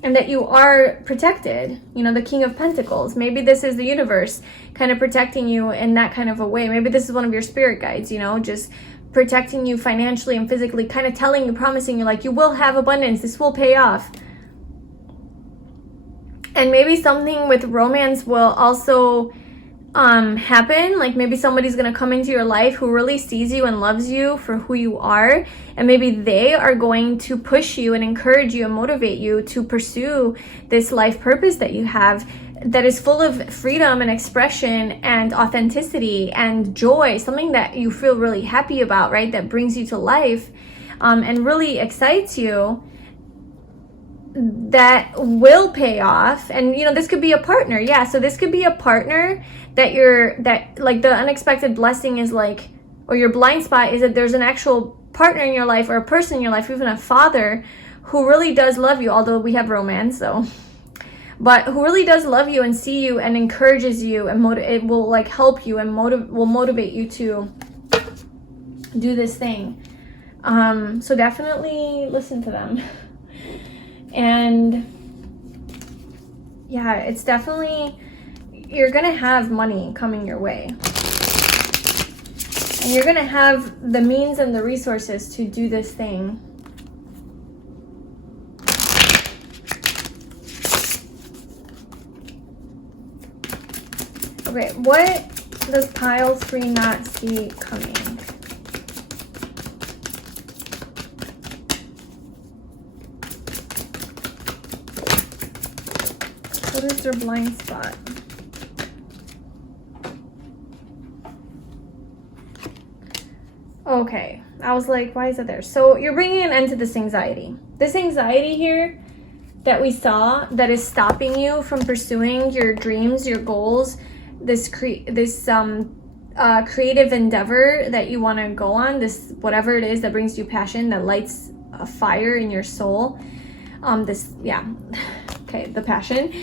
and that you are protected. You know, the King of Pentacles. Maybe this is the universe kind of protecting you in that kind of a way. Maybe this is one of your spirit guides, you know, just protecting you financially and physically, kind of telling you, promising you, like, you will have abundance, this will pay off. And maybe something with romance will also happen. Like maybe somebody's gonna come into your life who really sees you and loves you for who you are, and maybe they are going to push you and encourage you and motivate you to pursue this life purpose that you have, that is full of freedom and expression and authenticity and joy, something that you feel really happy about, right? That brings you to life and really excites you, that will pay off. And you know, this could be a partner. Yeah, so this could be a partner that like the unexpected blessing is like, or your blind spot is that there's an actual partner in your life, or a person in your life, even a father who really does love you, although we have romance, so, but who really does love you and see you and encourages you, and it will like help you and will motivate you to do this thing. So definitely listen to them. And yeah, it's definitely, you're gonna have money coming your way, and you're gonna have the means and the resources to do this thing. Okay, what does pile 3 not see coming? What is their blind spot? Okay, I was like, why is it there? So you're bringing an end to this anxiety. This anxiety here that we saw that is stopping you from pursuing your dreams, your goals, this creative endeavor that you want to go on, this whatever it is that brings you passion, that lights a fire in your soul. The passion.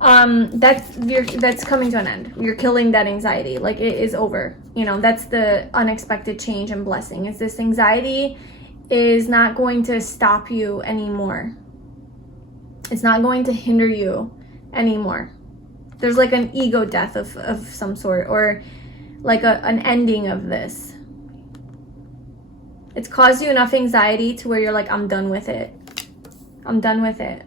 That's coming to an end. You're killing that anxiety. Like, it is over. You know, that's the unexpected change and blessing. Is this anxiety is not going to stop you anymore. It's not going to hinder you anymore. There's like an ego death of some sort, or like an ending of this. It's caused you enough anxiety to where you're like, I'm done with it. I'm done with it.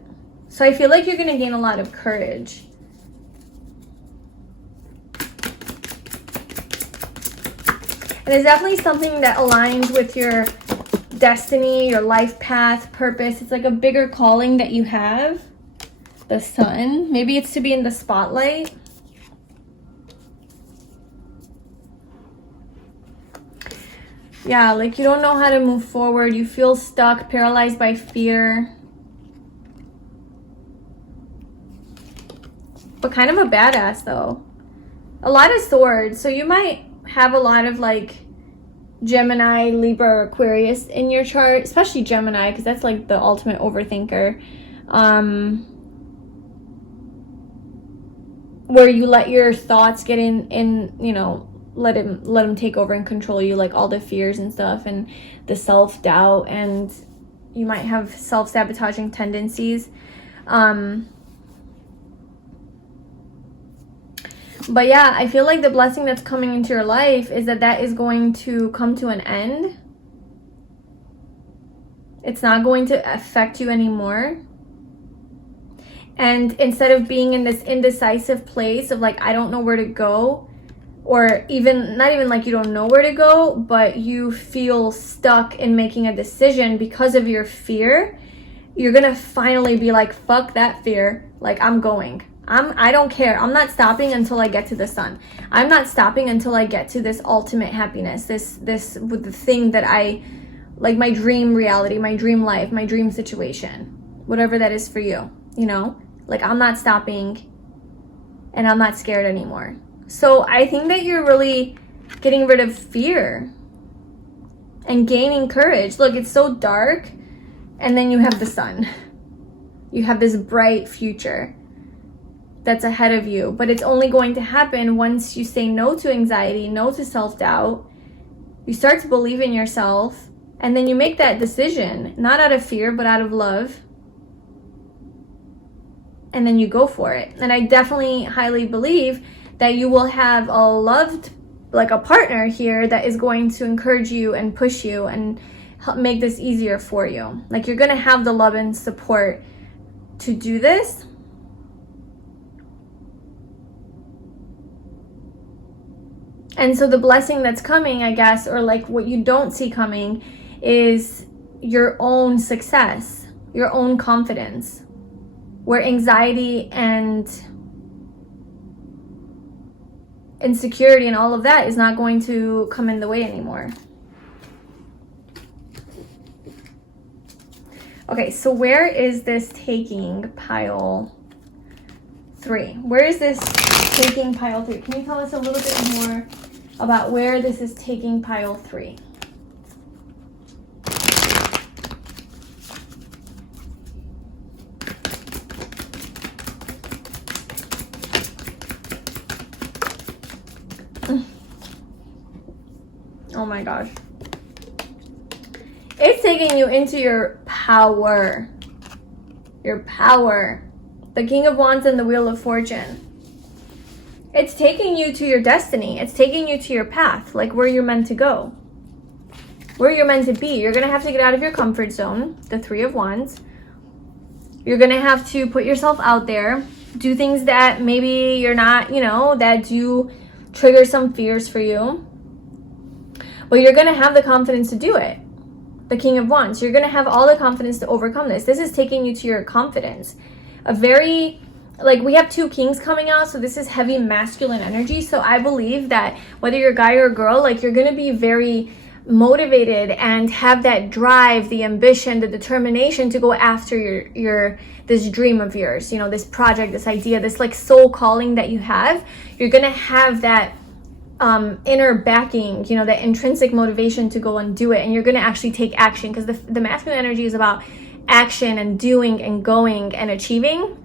So I feel like you're going to gain a lot of courage. And it's definitely something that aligns with your destiny, your life path, purpose. It's like a bigger calling that you have. The sun. Maybe it's to be in the spotlight. Yeah, like you don't know how to move forward. You feel stuck, paralyzed by fear. But kind of a badass though. A lot of swords. So you might have a lot of like Gemini, Libra, or Aquarius in your chart, especially Gemini, because that's like the ultimate overthinker. Where you let your thoughts get in, you know, let them take over and control you, like all the fears and stuff, and the self-doubt, and you might have self-sabotaging tendencies. But yeah, I feel like the blessing that's coming into your life is that is going to come to an end. It's not going to affect you anymore. And instead of being in this indecisive place of like, I don't know where to go, or even, not even like you don't know where to go, but you feel stuck in making a decision because of your fear, you're gonna finally be like, fuck that fear. Like, I'm going. I don't care. I'm not stopping until I get to the sun. I'm not stopping until I get to this ultimate happiness, this with the thing that I, like my dream reality, my dream life, my dream situation, whatever that is for you, you know? Like, I'm not stopping and I'm not scared anymore. So I think that you're really getting rid of fear and gaining courage. Look, it's so dark, and then you have the sun. You have this bright future that's ahead of you, but it's only going to happen once you say no to anxiety, no to self-doubt. You start to believe in yourself, and then you make that decision, not out of fear, but out of love. And then you go for it. And I definitely highly believe that you will have a loved like a partner here that is going to encourage you and push you and help make this easier for you. Like you're going to have the love and support to do this. And so the blessing that's coming, I guess, or like what you don't see coming, is your own success, your own confidence, where anxiety and insecurity and all of that is not going to come in the way anymore. Okay, so where is this taking pile 3? Where is this taking pile 3? Can you tell us a little bit more about where this is taking pile 3? Oh my gosh. It's taking you into your power. Your power. The King of Wands and the Wheel of Fortune. It's taking you to your destiny. It's taking you to your path, like where you're meant to go. Where you're meant to be. You're going to have to get out of your comfort zone, the 3 of Wands. You're going to have to put yourself out there. Do things that maybe you're not, that do trigger some fears for you. But you're going to have the confidence to do it. The King of Wands. You're going to have all the confidence to overcome this. This is taking you to your confidence. A very, like, we have 2 kings coming out, so this is heavy masculine energy. So I believe that whether you're a guy or a girl, like, you're going to be very motivated and have that drive, the ambition, the determination to go after your this dream of yours, this project, this idea, this like soul calling that you have. You're going to have that inner backing, that intrinsic motivation to go and do it, and you're going to actually take action, because the masculine energy is about action and doing and going and achieving,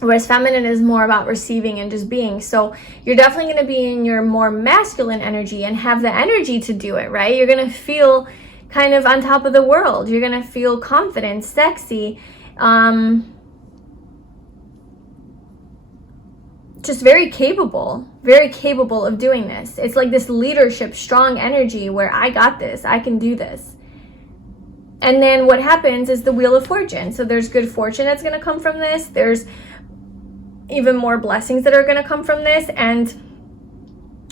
whereas feminine is more about receiving and just being. So you're definitely going to be in your more masculine energy and have the energy to do it, right? You're going to feel kind of on top of the world. You're going to feel confident, sexy, just very capable of doing this. It's like this leadership, strong energy where I got this, I can do this. And then what happens is the Wheel of Fortune. So there's good fortune that's going to come from this. There's even more blessings that are going to come from this. And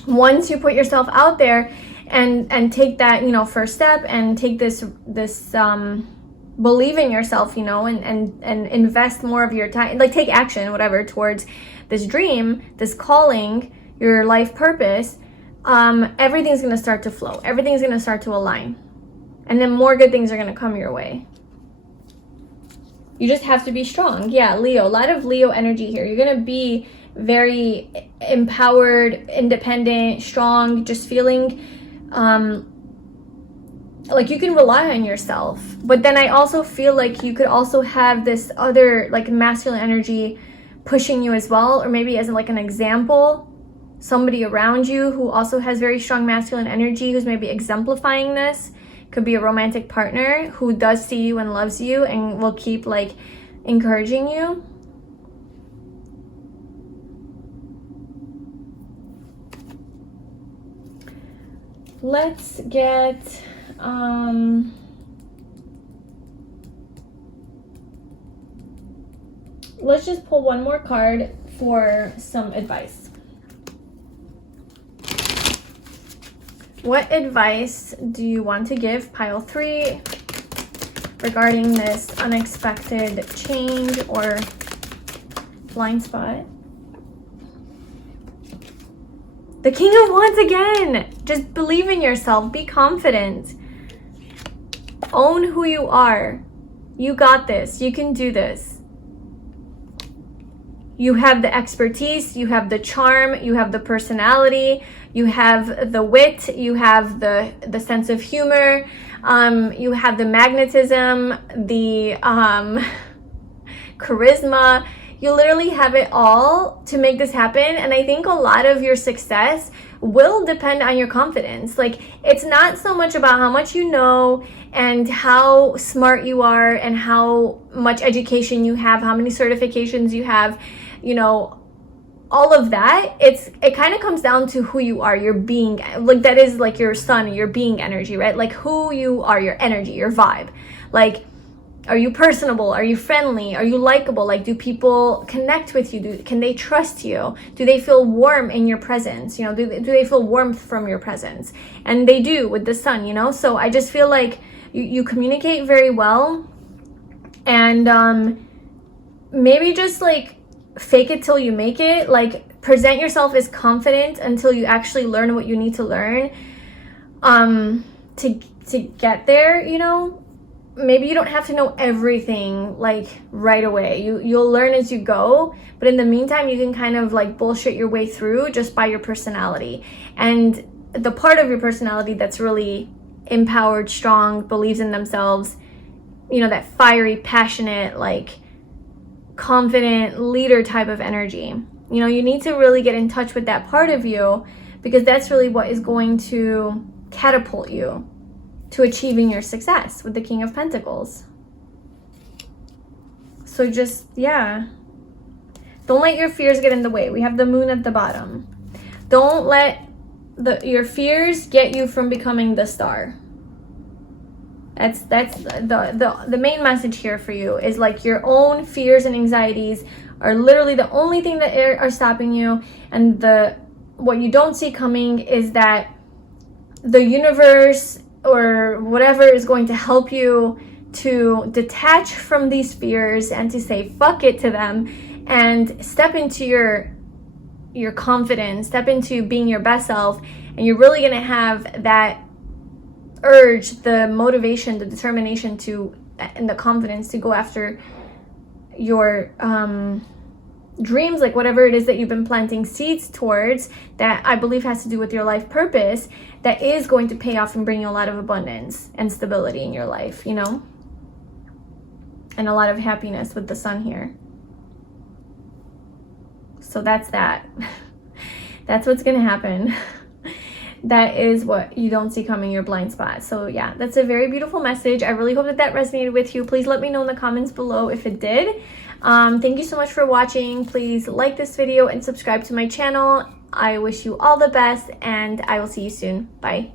once you put yourself out there and take that, first step and take this believe in yourself, and invest more of your time, like take action, whatever, towards this dream, this calling, your life purpose, everything's going to start to flow. Everything's going to start to align. And then more good things are going to come your way. You just have to be strong. Yeah, Leo. A lot of Leo energy here. You're going to be very empowered, independent, strong, just feeling like you can rely on yourself. But then I also feel like you could also have this other like masculine energy pushing you as well, or maybe as like an example, somebody around you who also has very strong masculine energy, who's maybe exemplifying this. Could be a romantic partner who does see you and loves you and will keep like encouraging you. Let's get let's just pull one more card for some advice. What advice do you want to give pile 3 regarding this unexpected change or blind spot? The King of Wands again. Just believe in yourself. Be confident. Own who you are. You got this. You can do this. You have the expertise. You have the charm. You have the personality. You have the wit, you have the sense of humor, you have the magnetism, the charisma. You literally have it all to make this happen. And I think a lot of your success will depend on your confidence. Like, it's not so much about how much you know and how smart you are and how much education you have, how many certifications you have, all of that, it kind of comes down to who you are, your being, like that is like your sun, your being energy, right? Like who you are, your energy, your vibe. Like, are you personable? Are you friendly? Are you likable? Like, do people connect with you? Can they trust you? Do they feel warm in your presence? You know, do they feel warmth from your presence? And they do with the sun, you know? So I just feel like you communicate very well. And maybe just like fake it till you make it. Like, present yourself as confident until you actually learn what you need to learn to get there, you know? Maybe you don't have to know everything like right away. You'll learn as you go, but in the meantime you can kind of like bullshit your way through just by your personality. And the part of your personality that's really empowered, strong, believes in themselves, you know, that fiery, passionate, like confident leader type of energy. You know, you need to really get in touch with that part of you, because that's really what is going to catapult you to achieving your success with the King of Pentacles. So just, yeah, don't let your fears get in the way. We have the moon at the bottom. Don't let your fears get you from becoming the star. That's the main message here for you, is like your own fears and anxieties are literally the only thing that are stopping you. And what you don't see coming is that the universe or whatever is going to help you to detach from these fears and to say fuck it to them and step into your confidence, step into being your best self. And you're really going to have that urge, the motivation, the determination and the confidence to go after your dreams, like whatever it is that you've been planting seeds towards, that I believe has to do with your life purpose, that is going to pay off and bring you a lot of abundance and stability in your life, you know, and a lot of happiness with the sun here. So that's that. That's what's going to happen. That is what you don't see coming, your blind spot. So yeah, that's a very beautiful message. I really hope that resonated with you. Please let me know in the comments below if it did. Thank you so much for watching. Please like this video and subscribe to my channel. I wish you all the best, and I will see you soon. Bye.